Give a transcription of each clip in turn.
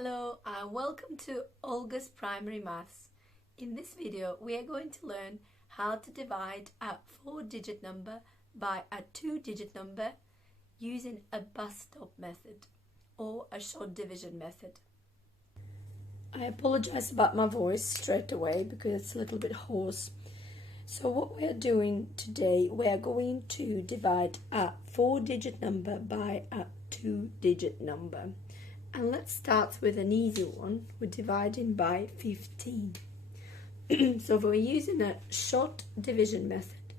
Hello and welcome to Olga's Primary Maths. In this video we are going to learn how to divide a 4-digit number by a 2-digit number using a bus stop method or a short division method. I apologize about my voice straight away because it's a little bit hoarse. So what we are doing today, we are going to divide a 4-digit number by a 2-digit number. And let's start with an easy one. We're dividing by 15. So we're using a short division method,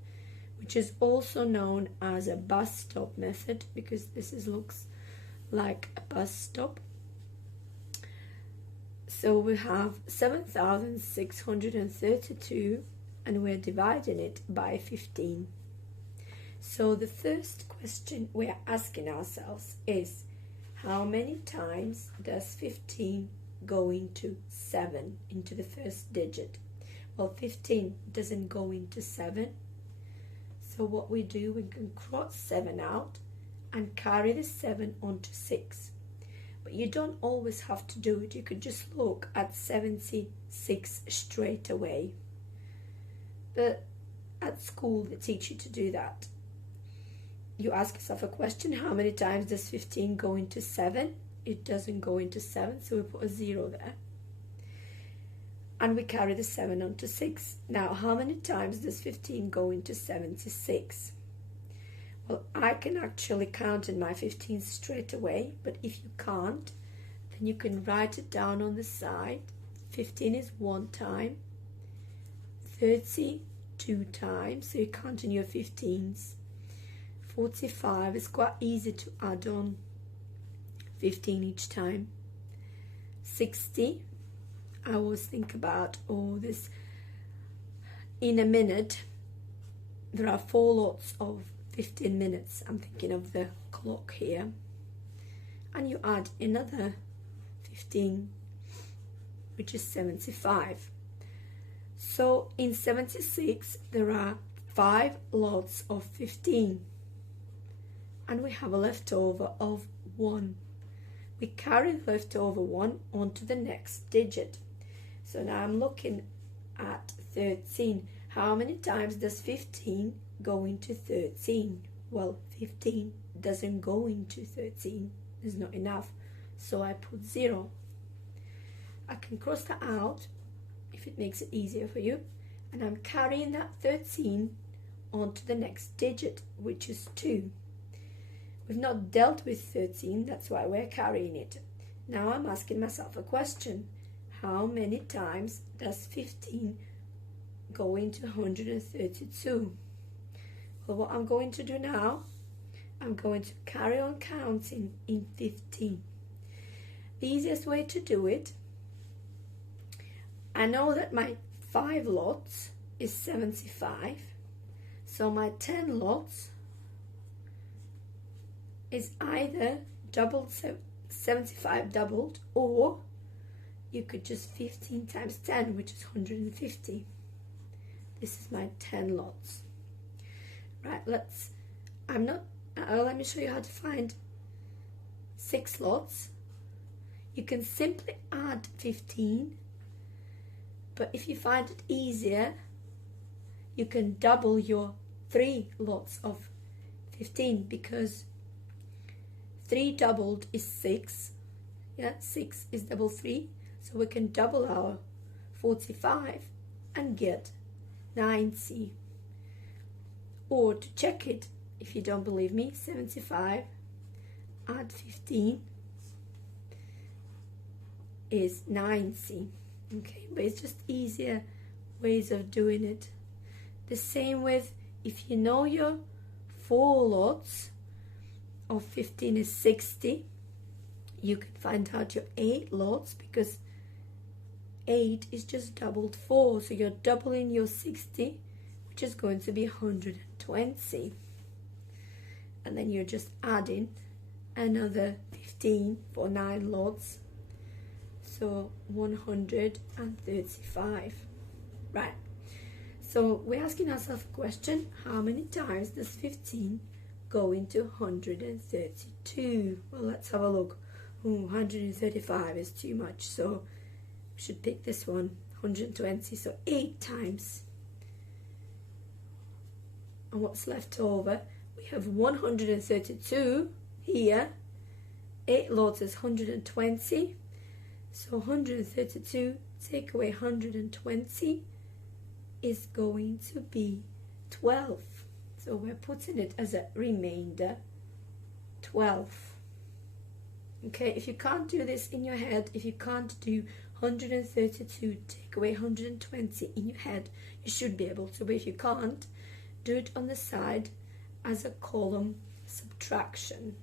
which is also known as a bus stop method because looks like a bus stop. So we have 7,632 and we're dividing it by 15. So the first question we're asking ourselves is, how many times does 15 go into 7, into the first digit? Well, 15 doesn't go into 7. So what we do, we can cross 7 out and carry the 7 onto 6. But you don't always have to do it. You could just look at 76 straight away. But at school, they teach you to do that. You ask yourself a question, how many times does 15 go into 7? It doesn't go into 7, so we put a 0 there. And we carry the 7 onto 6. Now, how many times does 15 go into 76? Well, I can actually count in my 15 straight away, but if you can't, then you can write it down on the side. 15 is 1 time, 30 2 times, so you count in your 15s. 45 is quite easy to add on 15 each time. 60, I always think about this. In a minute, there are 4 lots of 15 minutes. I'm thinking of the clock here. And you add another 15, which is 75. So in 76, there are 5 lots of 15. And we have a leftover of 1. We carry the leftover 1 onto the next digit. So now I'm looking at 13. How many times does 15 go into 13? Well, 15 doesn't go into 13. There's not enough. So I put 0. I can cross that out if it makes it easier for you. And I'm carrying that 13 onto the next digit, which is 2. We've not dealt with 13, that's why we're carrying it. Now I'm asking myself a question. How many times does 15 go into 132? Well, what I'm going to do now, I'm going to carry on counting in 15. The easiest way to do it, I know that my 5 lots is 75, so my 10 lots is either 75 doubled, or you could just 15 times 10, which is 150. This is my 10 lots. Right, let me show you how to find 6 lots. You can simply add 15, but if you find it easier, you can double your 3 lots of 15, because 3 doubled is 6. Yeah, 6 is double 3. So we can double our 45 and get 90. Or to check it, if you don't believe me, 75 add 15 is 90. Okay, but it's just easier ways of doing it. The same with, if you know your 4 lots of 15 is 60, you can find out your 8 lots, because 8 is just doubled 4, so you're doubling your 60, which is going to be 120, and then you're just adding another 15 for 9 lots, so 135. Right, so we're asking ourselves a question, how many times does 15 go into 132? Well, let's have a look. Ooh, 135 is too much, so we should pick this one, 120, so 8 times. And what's left over? We have 132 here. 8 lots is 120. So 132 take away 120 is going to be 12. So we're putting it as a remainder 12. Okay, if you can't do this in your head, if you can't do 132 take away 120 in your head, you should be able to. But if you can't, do it on the side as a column subtraction.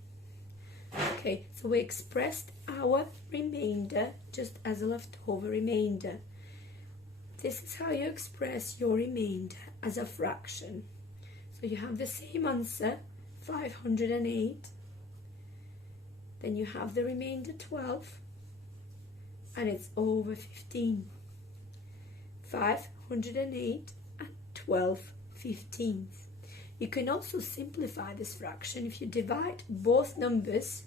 Okay, so we expressed our remainder just as a leftover remainder. This is how you express your remainder as a fraction. So you have the same answer, 508. Then you have the remainder 12, and it's over 15. 508 and 12/15. You can also simplify this fraction. If you divide both numbers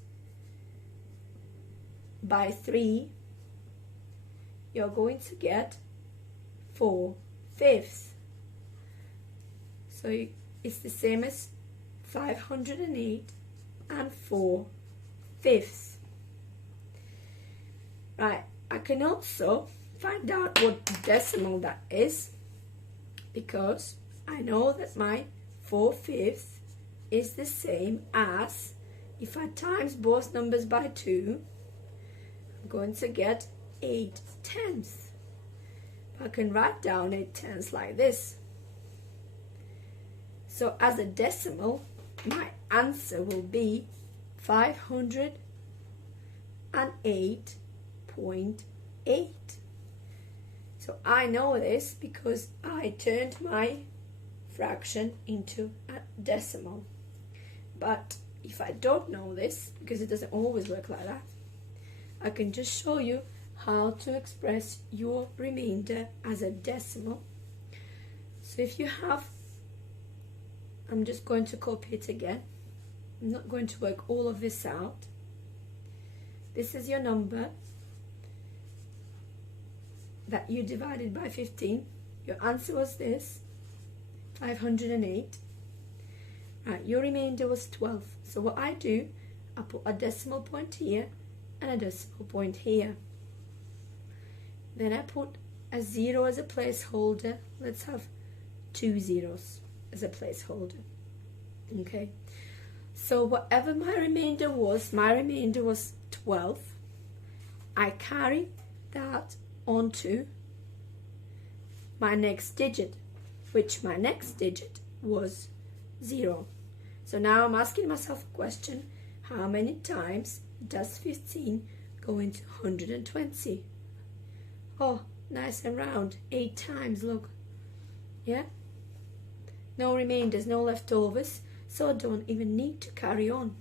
by 3, you're going to get 4/5. So it's the same as 508 and 4/5. Right, I can also find out what decimal that is, because I know that my 4/5 is the same as, if I times both numbers by 2, I'm going to get 8/10. I can write down 8/10 like this. So as a decimal, my answer will be 508.8. So I know this because I turned my fraction into a decimal. But if I don't know this, because it doesn't always work like that, I can just show you how to express your remainder as a decimal. So if you have, I'm just going to copy it again. I'm not going to work all of this out. This is your number that you divided by 15. Your answer was this, 508. Right, your remainder was 12. So what I do, I put a decimal point here and a decimal point here. Then I put a 0 as a placeholder. Let's have 2 zeros as a placeholder. Okay, so whatever my remainder was 12. I carry that onto my next digit, which my next digit was 0. So now I'm asking myself a question: how many times does 15 go into 120? Oh, nice and round, 8 times, look. Yeah? No remainders, no leftovers, so I don't even need to carry on.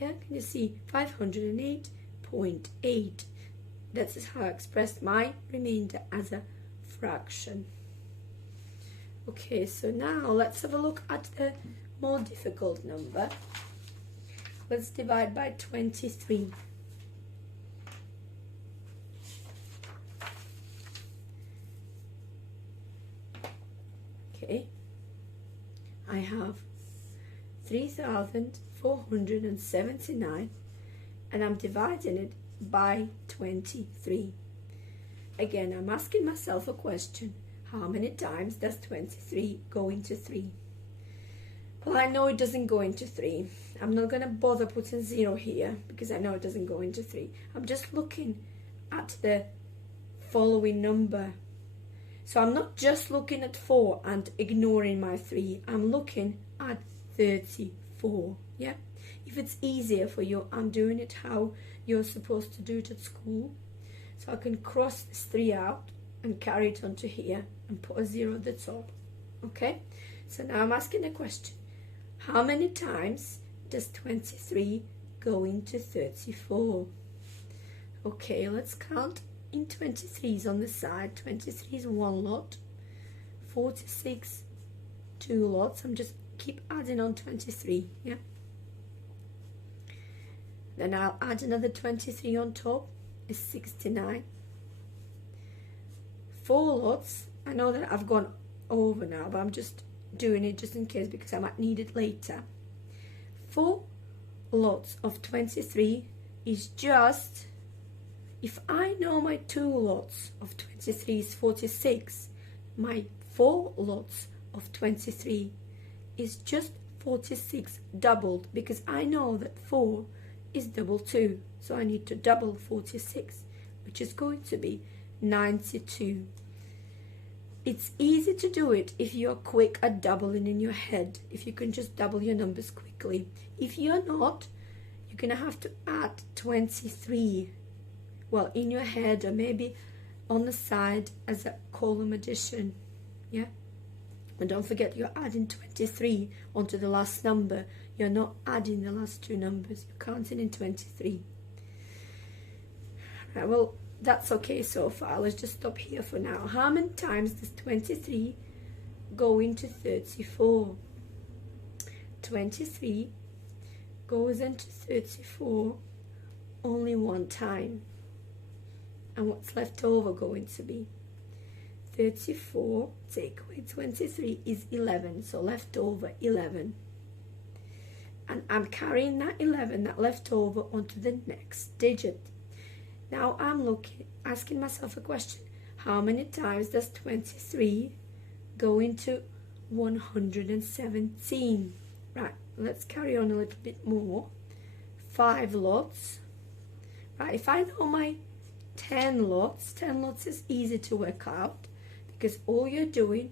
Yeah, can you see? 508.8. That is how I expressed my remainder as a fraction. Okay, so now let's have a look at the more difficult number. Let's divide by 23. Okay, I have 3,479, and I'm dividing it by 23. Again, I'm asking myself a question: how many times does 23 go into 3? Well, I know it doesn't go into 3. I'm not going to bother putting 0 here because I know it doesn't go into 3. I'm just looking at the following number. So I'm not just looking at 4 and ignoring my 3. I'm looking at 34. Yeah? If it's easier for you, I'm doing it how you're supposed to do it at school. So I can cross this 3 out and carry it onto here and put a 0 at the top. Okay? So now I'm asking a question: how many times does 23 go into 34? Okay, let's count in 23s on the side. 23 is 1 lot, 46, 2 lots. I'm just keep adding on 23, yeah? Then I'll add another 23 on top, is 69. 4 lots, I know that I've gone over now, but I'm just doing it just in case because I might need it later. 4 lots of 23 is just, if I know my 2 lots of 23 is 46, my 4 lots of 23 is just 46 doubled, because I know that 4 is double 2, so I need to double 46, which is going to be 92. It's easy to do it if you're quick at doubling in your head, if you can just double your numbers quickly. If you're not, you're going to have to add 23, well, in your head or maybe on the side as a column addition, yeah? And don't forget, you're adding 23 onto the last number. You're not adding the last 2 numbers. You're counting in 23. Right, well, that's okay so far. Let's just stop here for now. How many times does 23 go into 34? 23 goes into 34 only 1 time. And what's left over going to be? 34 take away 23 is 11, so left over 11. And I'm carrying that 11, that left over, onto the next digit. Now I'm asking myself a question. How many times does 23 go into 117? Right, let's carry on a little bit more. 5 lots. Right, if I know my 10 lots is easy to work out, because all you're doing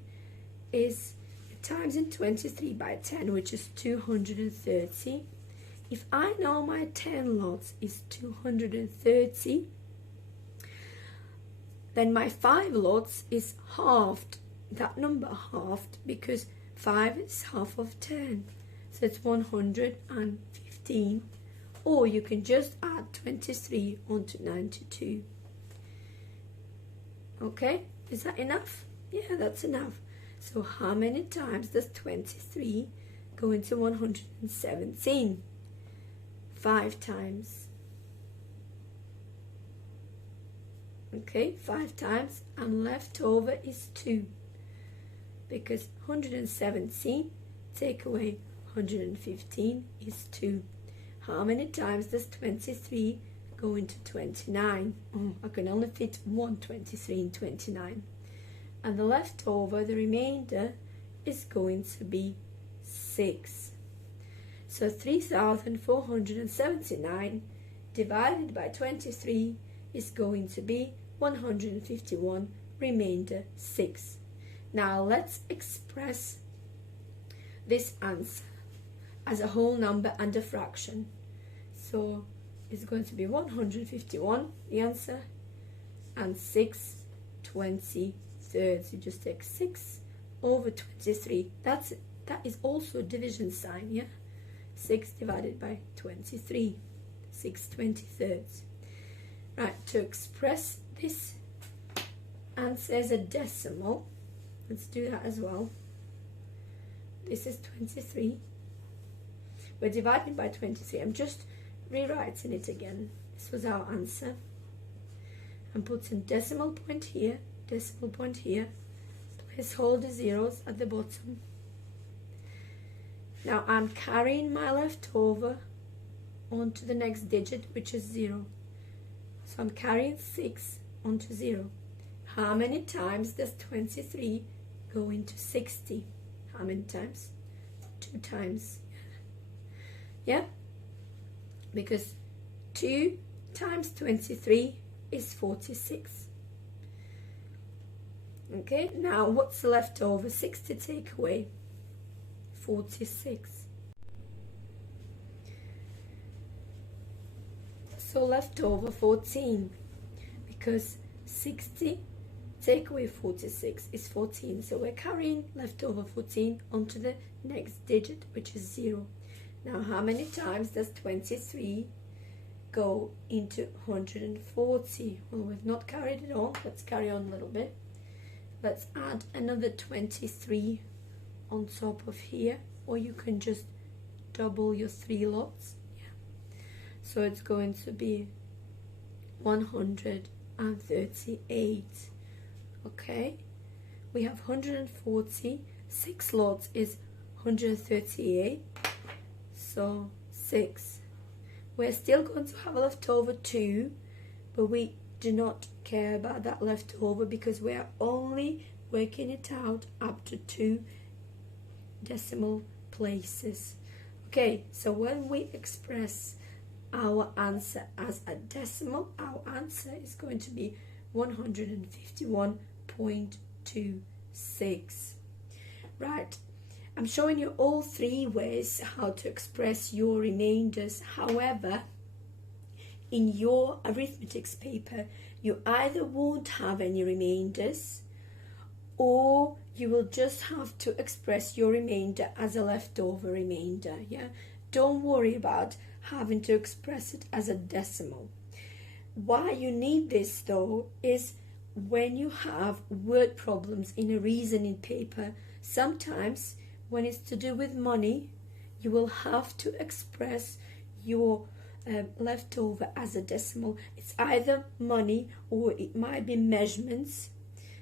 is times in 23 by 10, which is 230. If I know my 10 lots is 230, then my 5 lots is halved, that number halved, because 5 is half of 10, so it's 115. Or you can just add 23 onto 92. Okay, is that enough? Yeah, that's enough. So how many times does 23 go into 117? 5 times. Okay, 5 times, and left over is 2, because 117 take away 115 is 2. How many times does 23 go into 29? I can only fit 1 23 in 29. And the leftover, the remainder, is going to be 6. So 3,479 divided by 23 is going to be 151, remainder 6. Now let's express this answer as a whole number and a fraction. So it's going to be 151, the answer, and 6/23. You just take 6 over 23. That is also a division sign, yeah? 6 divided by 23, 6/23. Right, to express this answer as a decimal, let's do that as well. This is 23. We're dividing by 23. I'm just rewriting it again. This was our answer. I'm putting decimal point here, decimal point here. Place holder zeros at the bottom. Now I'm carrying my leftover onto the next digit, which is 0. So I'm carrying 6 onto 0. How many times does 23 go into 60? How many times? 2 times. Yeah? Because 2 times 23 is 46. Okay, now what's left over? 60 take away 46. So left over 14, because 60 take away 46 is 14. So we're carrying leftover 14 onto the next digit, which is 0. Now how many times does 23 go into 140? Well, we've not carried it on. Let's carry on a little bit. Let's add another 23 on top of here, or you can just double your 3 lots. Yeah. So it's going to be 138. Okay, we have 140, 6 lots is 138, so 6. We're still going to have a leftover 2, but we do not care about that leftover because we are only working it out up to 2 decimal places. Okay, so when we express our answer as a decimal, our answer is going to be 151.26. Right, I'm showing you all 3 ways how to express your remainders. However, in your arithmetics paper, you either won't have any remainders, or you will just have to express your remainder as a leftover remainder. Yeah, don't worry about having to express it as a decimal. Why you need this though is when you have word problems in a reasoning paper. Sometimes when it's to do with money, you will have to express your leftover as a decimal. It's either money or it might be measurements.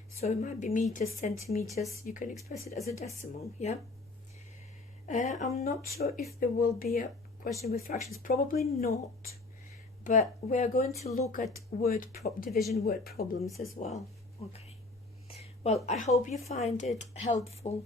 So it might be meters, centimeters. You can express it as a decimal. Yeah. I'm not sure if there will be a question with fractions. Probably not. But we're going to look at division word problems as well. Okay. Well, I hope you find it helpful.